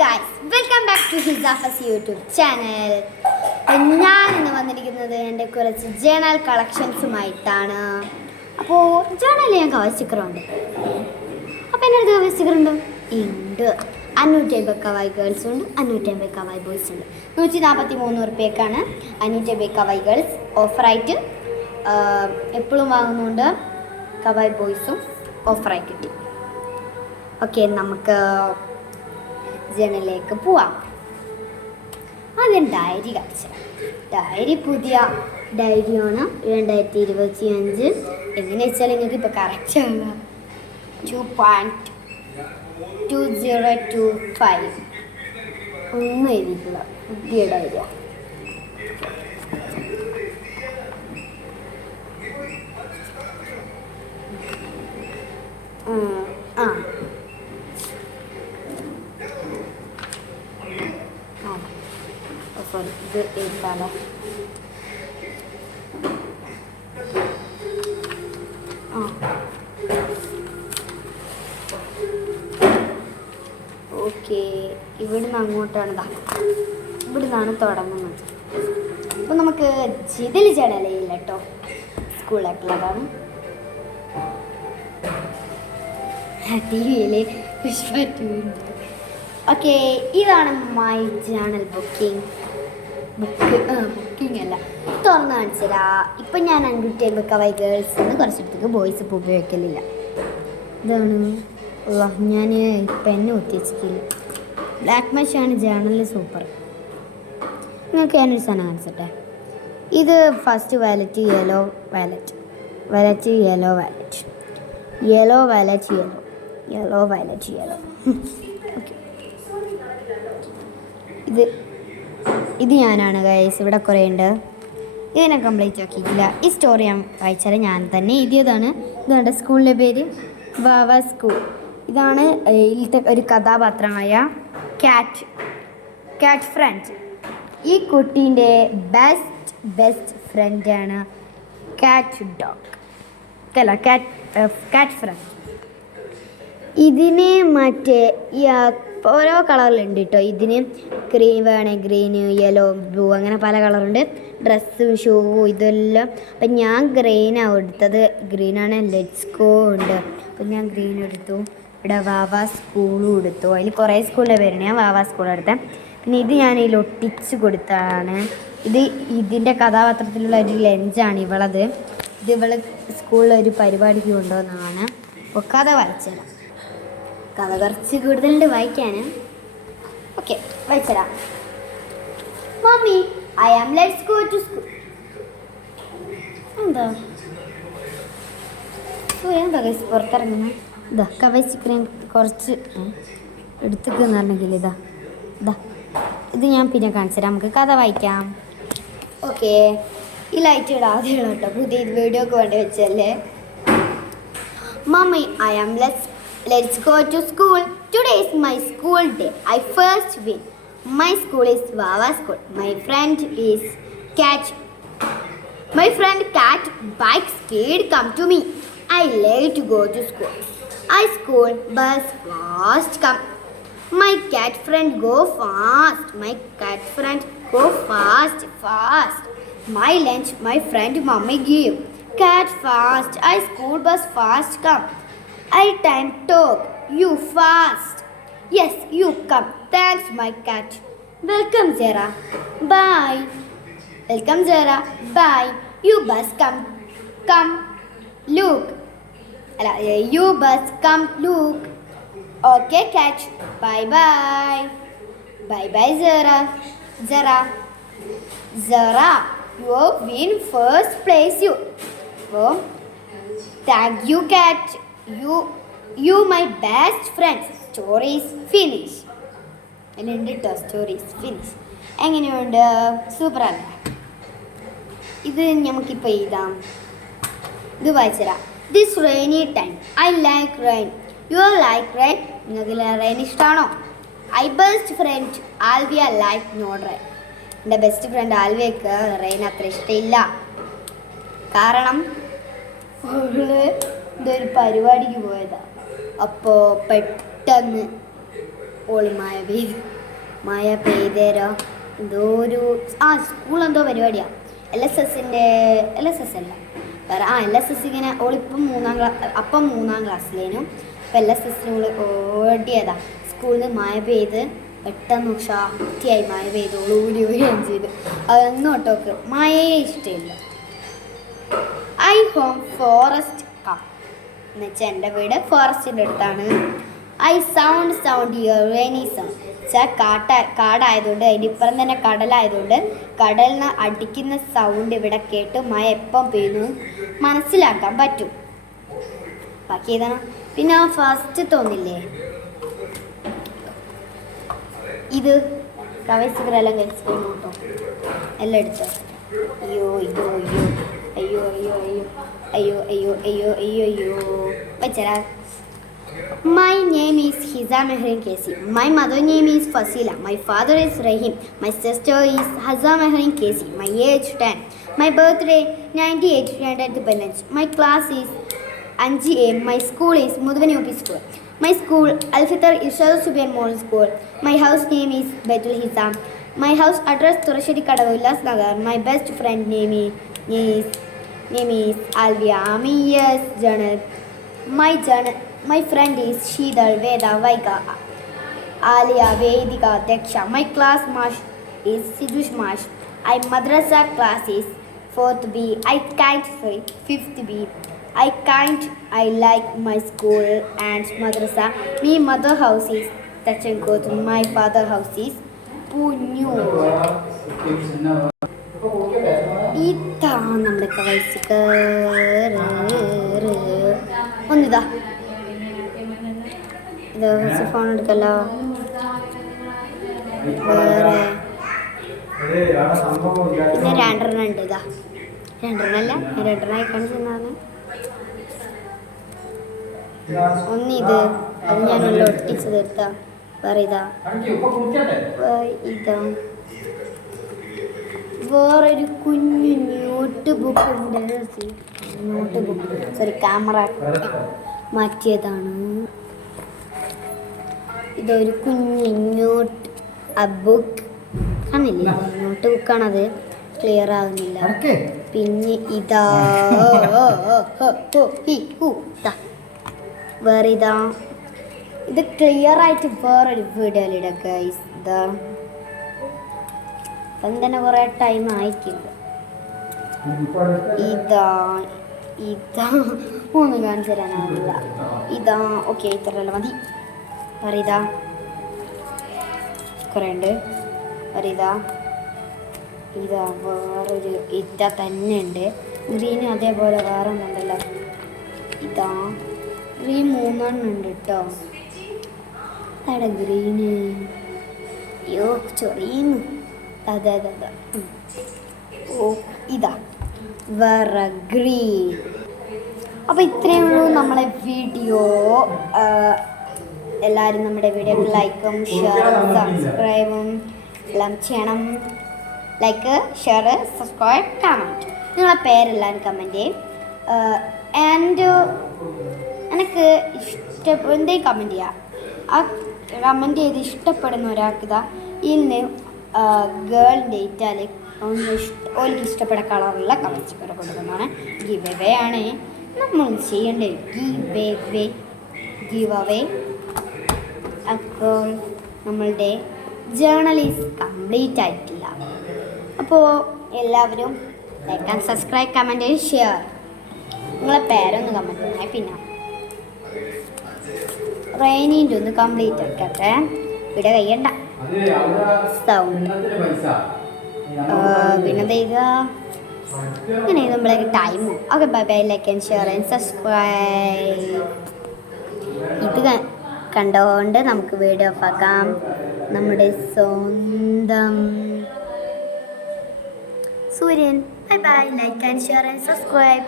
Guys, welcome back to ഹിസാഫസ് YouTube channel. ഞാൻ ഇന്ന് വന്നിരിക്കുന്നത് എൻ്റെ കുറച്ച് ജേണൽ കളക്ഷൻസുമായിട്ടാണ്. അപ്പോൾ ജേണലിൽ ഞാൻ കവർ സ്റ്റിക്കറുണ്ട്. അപ്പോൾ എൻ്റെ അടുത്ത് കവർ സ്റ്റിക്കറുണ്ട് ഉണ്ട്. 550 കവായി ഗേൾസ് ഉണ്ട്, 550 കവായി ബോയ്സ് ഉണ്ട്. 143 റുപ്യക്കാണ് 550 കവായി ഗേൾസ് ഓഫറായിട്ട് എപ്പോഴും വാങ്ങുന്നുണ്ട്. കവായി ബോയ്സും ഓഫറായി കിട്ടി. ഓക്കെ, നമുക്ക് ജേണലിലേക്ക് പോവാം. ആദ്യം ഡയറി കാണിച്ചു. ഡയറി പുതിയ ഡയറിയാണ്, 2025. എങ്ങനെ വെച്ചാൽ നിങ്ങൾക്ക് ഇപ്പോൾ കറക്റ്റ് ആണ്. 2.2025 ഒന്നും എഴുതിയിട്ടില്ല. പുതിയ ഡയറിയ. സോറി, ഇത് എഴുതാലോ. ഓക്കെ, ഇവിടുന്ന് അങ്ങോട്ടാണ്. ഇവിടുന്നാണ് തുടങ്ങുന്നത്. അപ്പോൾ നമുക്ക് ജിതിൽ ജടലയില്ല കേട്ടോ, സ്കൂളൊക്കെയുള്ളതാണ്. ടി വിയിൽ പുഷ്പ 2 ഉണ്ട്. ഓക്കെ, ഇതാണ് മൈ ജേണൽ ബുക്കിംഗ് അല്ല, തുറന്ന് കാണിച്ചതാ. ഇപ്പം ഞാൻ 550 കവായി ഗേൾസിന് കുറച്ചിടത്തേക്ക് ബോയ്സ് ഇപ്പോൾ ഉപയോഗിക്കലില്ല. ഇതാണ് ഞാൻ പെന്ന് കുത്തി വെച്ചിട്ടില്ല. ബ്ലാക്ക് മഷാണ് ജേണലിൽ സൂപ്പർ. നിങ്ങൾക്ക് ഞാനൊരു സാധനം കാണിച്ചട്ടെ. ഇത് first wallet yellow wallet, wallet yellow wallet, yellow wallet yellow, yellow wallet yellow. Okay, ഇത് ഞാനാണ് ഗൈസ്. ഇവിടെ കുറേ ഉണ്ട്. ഇതിനെ കംപ്ലീറ്റ് ആക്കിയിട്ടില്ല. ഈ സ്റ്റോറി ഞാൻ വായിച്ചാൽ ഞാൻ തന്നെ എഴുതിയതാണ്. ഇതുണ്ട് സ്കൂളിൻ്റെ പേര് വാവ സ്കൂൾ. ഇതാണ് ഇതിലത്തെ ഒരു കഥാപാത്രമായ കാറ്റ് ഫ്രണ്ട്. ഈ കുട്ടീൻ്റെ ബെസ്റ്റ് ഫ്രണ്ടാണ് കാറ്റ് ഡോഗ് അല്ല കാറ്റ് ഫ്രണ്ട്. ഇതിന് മറ്റേ ഓരോ കളറിലുണ്ട് കേട്ടോ. ഇതിന് വേണമെങ്കിൽ ഗ്രീന്, യെല്ലോ, ബ്ലൂ, അങ്ങനെ പല കളറുണ്ട്. ഡ്രസ്സ്, ഷൂ ഇതെല്ലാം. അപ്പം ഞാൻ ഗ്രീനാണ് എടുത്തത്. ഗ്രീനാണ്. ലെറ്റ്സ് ഗോ ഉണ്ട്. അപ്പം ഞാൻ ഗ്രീൻ എടുത്തു. ഇവിടെ വാവ സ്കൂളും എടുത്തു. അതിൽ കുറേ സ്കൂളിൻ്റെ പേരാണ്. ഞാൻ വാവ സ്കൂൾ എടുത്തത്. പിന്നെ ഇത് ഞാൻ ഇതിൽ ഒട്ടിച്ച് കൊടുത്തതാണ്. ഇതിൻ്റെ കഥാപാത്രത്തിലുള്ള ഒരു ലഞ്ചാണ് ഇവളത്. ഇവൾ സ്കൂളിലൊരു പരിപാടിക്ക് കൊണ്ടുവന്നതാണ്. അപ്പോൾ കഥ വായിച്ചുതരാം. കഥ കുറച്ച് കൂടുതലുണ്ട് വായിക്കാൻ. ഓക്കെ, വായിച്ചുതരാം. Mummy, I am let's go to school. എന്താ പുറത്തിറങ്ങുന്നത്? ഇതാ കവൈ ചിക്കൻ കുറച്ച് എടുത്തേക്കെന്ന് പറഞ്ഞെങ്കിൽ ഇതാ ഇത് ഞാൻ പിന്നെ കാണിച്ചുതരാം. നമുക്ക് കഥ വായിക്കാം. ഓക്കെ, ഈ ലൈറ്റ് ഇടാതെ കേട്ടോ, പുതിയ വീഡിയോ ഒക്കെ വേണ്ടി വെച്ചല്ലേ. Mummy, I am Let's go to school. Today is my school day. I first win. My school is Wawa School. My friend Cat bike speed come to me. I late to go to school. I school bus fast come. My cat friend go fast. My cat friend go fast. My lunch my friend mommy give. Cat fast. I school bus fast come. I time talk, you fast. Yes, you come. Thanks, my cat. Welcome, Zara. Bye. Welcome, Zara. Bye. You bus come. Look. You bus come. Look. Okay, cat. Bye, bye. Bye, bye, Zara. Zara, you win first place. Oh, thank you, cat. You my best friend. Story is finish. കേട്ടോ, story is finish. എങ്ങനെയുണ്ട്? സൂപ്പറല്ലേ? ഇത് നമുക്കിപ്പോൾ എഴുതാം. ഇത് വായിച്ചുതരാം. This rainy time I like rain. You like rain? നിങ്ങൾക്ക് rain ഇഷ്ടമാണോ? I best friend Alvia like not rain. എൻ്റെ ബെസ്റ്റ് ഫ്രണ്ട് ആൽവിയക്ക് റെയിൻ അത്ര ഇഷ്ടമില്ല. കാരണം ഇതൊരു പരിപാടിക്ക് പോയതാണ്. അപ്പോൾ പെട്ടെന്ന് ഓള് മഴ പെയ്തേരോ എന്തോ ഒരു സ്കൂൾ എന്തോ പരിപാടിയാണ് എൽ എസ് എസ് അല്ല വേറെ എൽ എസ് എസ് ഇങ്ങനെ ഓളിപ്പം മൂന്നാം ക്ലാസ്സിലേനും അപ്പം എൽ എസ് എസിന് ഓടിയതാ സ്കൂളിൽ നിന്ന് മഴ പെയ്ത് പെട്ടെന്ന് ശക്തിയായി മഴ പെയ്ത് ഓടുകയും ചെയ്തു അതൊന്നോട്ടോക്ക് മഴയെ ഇഷ്ടമില്ല. ഐ ഹോം ഫോറസ്റ്റ് എന്നുവെച്ചാൽ എൻ്റെ വീട് ഫോറസ്റ്റിൻ്റെ അടുത്താണ്. I sound your rainy sound വെച്ചാൽ കാടായതുകൊണ്ട് അതിൻ്റെ ഇപ്പുറം തന്നെ കടലായതുകൊണ്ട് കടലിന് അടിക്കുന്ന സൗണ്ട് ഇവിടെ കേട്ട് മഴ എപ്പം പെയ്യുന്നു മനസ്സിലാക്കാൻ പറ്റും. ബാക്കി ഏതാണ് പിന്നെ ഫസ്റ്റ് തോന്നില്ലേ ഇത് പ്രവേശിക്കരെല്ലാം കഴിച്ചു കേട്ടോ എല്ലാം എടുത്തോ. അയ്യോ അയ്യോ അയ്യോ അയ്യോ അയ്യോ അയ്യോ അയ്യോ അയ്യോ അയ്യോ വെച്ചരാ. My name is Hiza Mehreen Kesi. My mother name is Fasila. My father is Rahim. My sister is Hiza Mehreen Kesi. My age 10. My birthday 98 Independence. My class is 5A. My school is Mudhvan UP School. My school Al-Fitr Irshad Subair Model School. My house name is Baitul Hizam. My house address Turashedi Kadavu Ullas Nagar. My best friend name is Alvia. Yes, journal. My friend is Sheedal, Veda, Vaika, Alia, Vedika, Deksha. My class march is Sidhush March. Madrasa class is 4th B. I 5th B. I like my school and madrasa. My mother house is Tachankot. My father house is Punyu. ഇതാണ് നമ്മുടെ ഒന്നിതാ ഇത് phone എടുക്കല്ലോ. വേറെ പിന്നെ രണ്ടെണ്ണം ഉണ്ട്. ഇതാ രണ്ടെണ്ണമല്ല രണ്ടെണ്ണമായി കാണിച്ചെന്നാണ്. ഒന്നിത് അത് ഞാനുള്ള ഒട്ടിച്ച് തീർത്ത. വേറെ ഇതാ വേറൊരു കുഞ്ഞു നോട്ട് ബുക്ക് ഉണ്ട്. ക്യാമറ മാറ്റിയതാണ്. ഇതൊരു കുഞ്ഞു ബുക്ക് കാണില്ലേ, നോട്ട് ബുക്കാണത്, ക്ലിയർ ആകുന്നില്ല. പിന്നെ ഇതാ വേറെ ഇതാ ഇത് ക്ലിയർ ആയിട്ട് വേറൊരു വീഡിയോയിലിടാം ഗൈസ്. ഇതാ അപ്പം തന്നെ കുറേ ടൈം ആയിക്കില്ല. ഇതാ ഒന്നും കാണിച്ചു തരാനാവില്ല. ഇതാ ഓക്കെ ഇത്രയല്ല മതി. പറയതാ കുറേ ഉണ്ട്. പറയതാ ഇതാ വേറൊരു ഇതാ തന്നെ ഉണ്ട്. ഗ്രീന് അതേപോലെ വേറെ ഒന്നുണ്ടല്ലോ. ഇതാ ഗ്രീൻ 3 ഉണ്ട് കേട്ടോ. അതാ ഗ്രീന്. അയ്യോ ചൊറിയുന്നു. അതെ ഓ ഇതാ വേറെ ഗ്രീൻ. അപ്പോൾ ഇത്രയേ ഉള്ളൂ നമ്മളെ വീഡിയോ. എല്ലാവരും നമ്മുടെ വീഡിയോക്ക് ലൈക്കും ഷെയറും സബ്സ്ക്രൈബും എല്ലാം ചെയ്യണം. ലൈക്ക് ഷെയർ സബ്സ്ക്രൈബ് കമൻറ്റ് നിങ്ങളെ പേരെല്ലാവരും കമൻറ്റ് ചെയ്യും. ആൻഡ് എനിക്ക് എന്തെങ്കിലും കമൻറ്റ് ചെയ്യാം. ആ കമൻറ്റ് ചെയ്ത് ഇഷ്ടപ്പെടുന്ന ഒരാൾക്ക് ഇതാ ഇന്ന് ഗേളിൻ്റെ ഇറ്റാലി ഓൾക്ക് ഇഷ്ടപ്പെട്ട കളറുള്ള കമൻറ്റ്സ് കൂടെ കൊടുക്കുന്നതാണ്. ഗിവ് അവേ ആണ് നമ്മൾ ചെയ്യേണ്ടത്. Give away. അപ്പോൾ നമ്മളുടെ ജേർണലിസ്റ്റ് കംപ്ലീറ്റ് ആയിട്ടില്ല. അപ്പോൾ എല്ലാവരും like and subscribe comment share നിങ്ങളെ പേരൊന്ന് കമൻറ്റ് ചെയ്യണേ. പിന്നെ റെയിനിൻ്റെ ഒന്ന് കംപ്ലീറ്റ് ആക്കട്ടെ. ഇവിടെ കഴിയണ്ട സൗണ്ട്. പിന്നെ ഇങ്ങനെ നമ്മളൊക്കെ ടൈമും okay. Bye bye. Like and share and subscribe. ഇത് കണ്ടുകൊണ്ട് നമുക്ക് വീഡിയോ ഓഫ് ആക്കാം. നമ്മുടെ സ്വന്തം സൂര്യൻ. Bye bye. Like and share and subscribe.